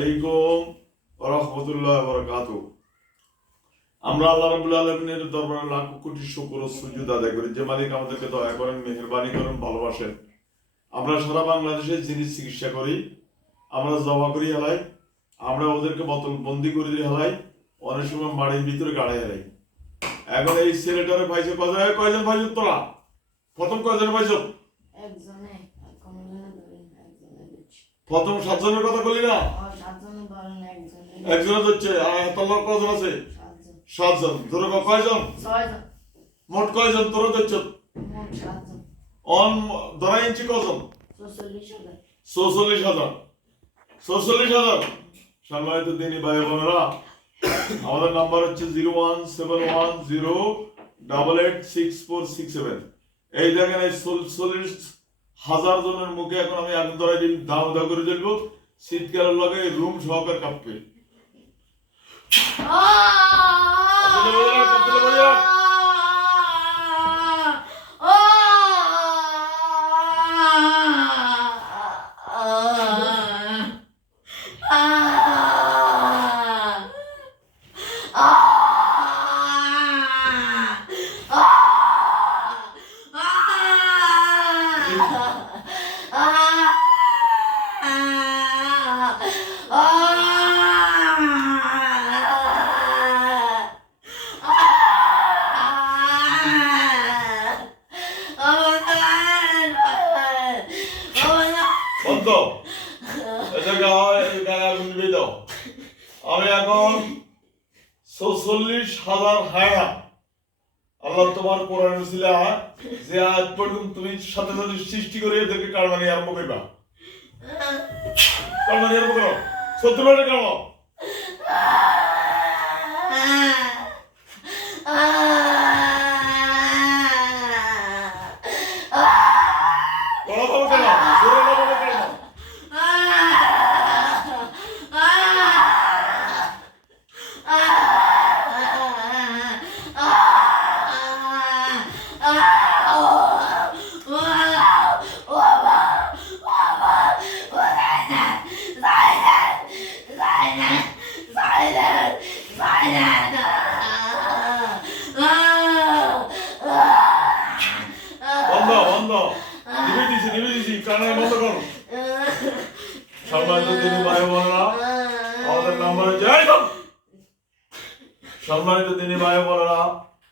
আলাইকুম ওয়া রাহমাতুল্লাহি ওয়া বারাকাতুহু। আমরা আল্লাহ রাব্বুল আলামিনের দরবারে লাখ কোটি শুকর ও সুজুদ আদায় করি যে মালিক আমাদেরকে দয়া করেন, মেহেরবানি করেন, ভালোবাসেন। আমরা সারা বাংলাদেশে জিনিস চিকিৎসা করি, আমরা জমা করি হেলাই, আমরা ওদেরকে বোতল বন্দি করে দিয়ে হেলাই, অনেক সময় বাড়ির ভিতরে গাড়াই হেলাই। এখন এই ছেলেটারে পাইছে কয়জন পাইছ তোরা? প্রথম কয়জন পাইছ? প্রথম 7 জনের কথা বলি না, একজনের হচ্ছে তোমার কজন আছে? 7 জন। তোর কয়জন? মোট কয়জন তোর হচ্ছে? অন ধরা ইঞ্চি কজন? 46,000। 46,000। সম্মানিত দিনী ভাই বোনেরা, আমাদের নাম্বার হচ্ছে 01710886467। এই দেখেন, এই 40,000 জনের মুখে এখন আমি আগুন ধরাই দিন, দাও দাও করে জ্বলবো। শীতকালের লগে রুম সহকার কাঁপবে। আমি এখন 46,000 হায়া আল্লাহ তোমার কোরআন ছিল যে আজ পর্যন্ত তুমি সাথে সাথে সৃষ্টি করে এদেরকে কারবানি আরম্ভ করবা। কারবানি আরম্ভ করো, 70 মিনিটে কারো সম্মানিত দিনী ভাই বোনেরা,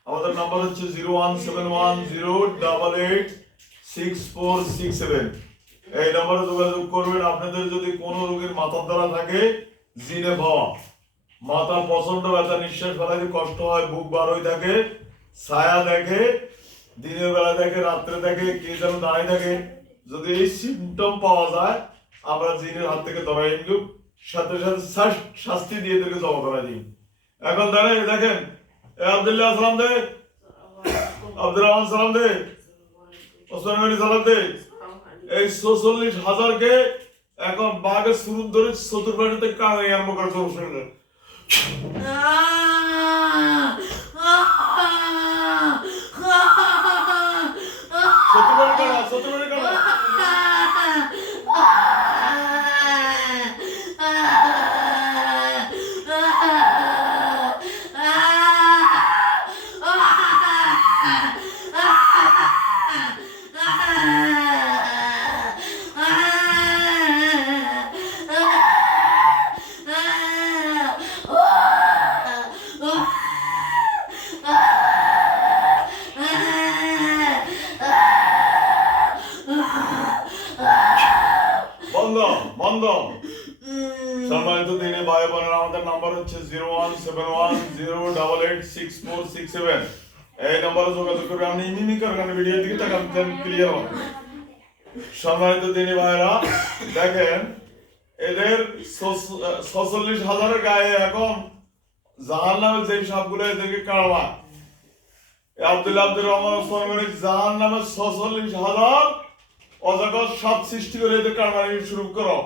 আমাদের নাম্বার হচ্ছে 01710886467। এই নম্বরে যোগাযোগ করবেন। আপনাদের যদি কোনো রোগীর মাথার দ্বারা থাকে, জিনে ভাওয়া, মাথা প্রচন্ড ব্যথা, নিঃশ্বাস ফেলাতে কষ্ট হয়, বুক বার হয়ে থাকে, ছায়া দেখে, দিনের বেলা দেখে, রাত্রে দেখে, কে যেন দাঁড়িয়ে থাকে, যদি এই সিমটম পাওয়া যায়, আমরা জিনের হাত থেকে ধরাই নিব, সাথে সাথে শাস্তি দিয়ে এদেরকে জমা করা দিই। এখন দেখেন, আব্দুল্লাহ সালাম দে, আব্দুর রহমান সালাম দে, ওসমান গনি সালাম দে। এই 46,000 কে এখন বাঘের শুরু ধরে চতুর্পাশে কাঙাই আরম্ভ করে চলছে। সম্মানিত দিনে ভাই বোনেরা, আমাদের নাম্বার হচ্ছে 01710886467। এই নম্বরে যোগাযোগ করে আপনি ইমিমি করেন, ভিডিও দিকে তাকান, ক্লিয়ার হবে। সম্মানিত দিনে ভাইরা, দেখেন এদের 46,000 গায়ে এখন জাহান্নামে যে সবগুলো এদেরকে কারবা। আব্দুর রহমান ওসমান গনি জাহান্নামে 46,000 অজগর সব সৃষ্টি করে এদের কারবানি শুরু করো।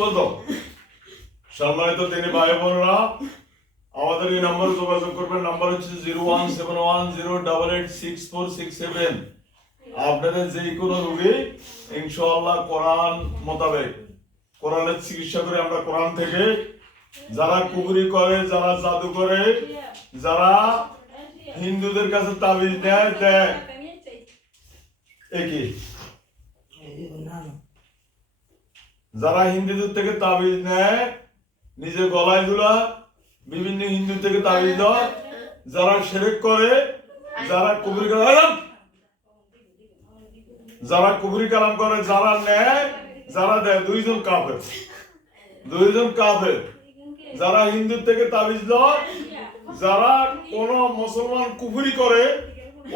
বলতো সম্মানিত তিনি ভাই বোনরা আমাদের এই নম্বরে যোগাযোগ করবেন। নাম্বার হচ্ছে 01710886467। আপনাদের যে কোনো রোগী ইনশাআল্লাহ কোরআন মোতাবেক কোরআনের চিকিৎসা করে আমরা কোরআন থেকে যারা কুবরি করে, যারা জাদু করে, যারা হিন্দুদের কাছে তাবিজ দেয় একই, যারা হিন্দুদের থেকে তাবিজ নেয় নিজে গলায় দুলা, বিভিন্ন হিন্দু থেকে তাবিজ দেয়, যারা শিরক করে, যারা কুবরি কালাম, যারা কুবরি কালাম করে, যারা নেয়, যারা দেয়, দুইজন কাফের, দুইজন কাফের। যারা হিন্দু থেকে তাবিজ দেয়, যারা কোন মুসলমান কুফরি করে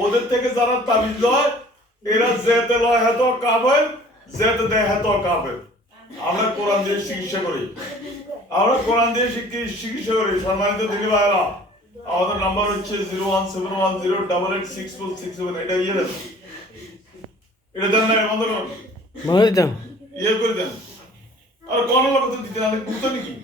ওদের থেকে যারা তাবিজ দেয়, এরা যেতে লয় হেতো কাফের, যেতে দেয় হেতো কাফের। আমরা কোরআন দিয়ে চিকিৎসা করি, আমরা কোরআন দিয়ে চিকিৎসা করি। সম্মানিত দিনী ভাইরা, আমাদের নাম্বার হচ্ছে 01710886467। এটা ইয়ে দেন, এটা দেন না, বন্ধ করুন, ইয়ে করে দেন। আর কোন লোক তো দিতে না, বুঝতো নাকি?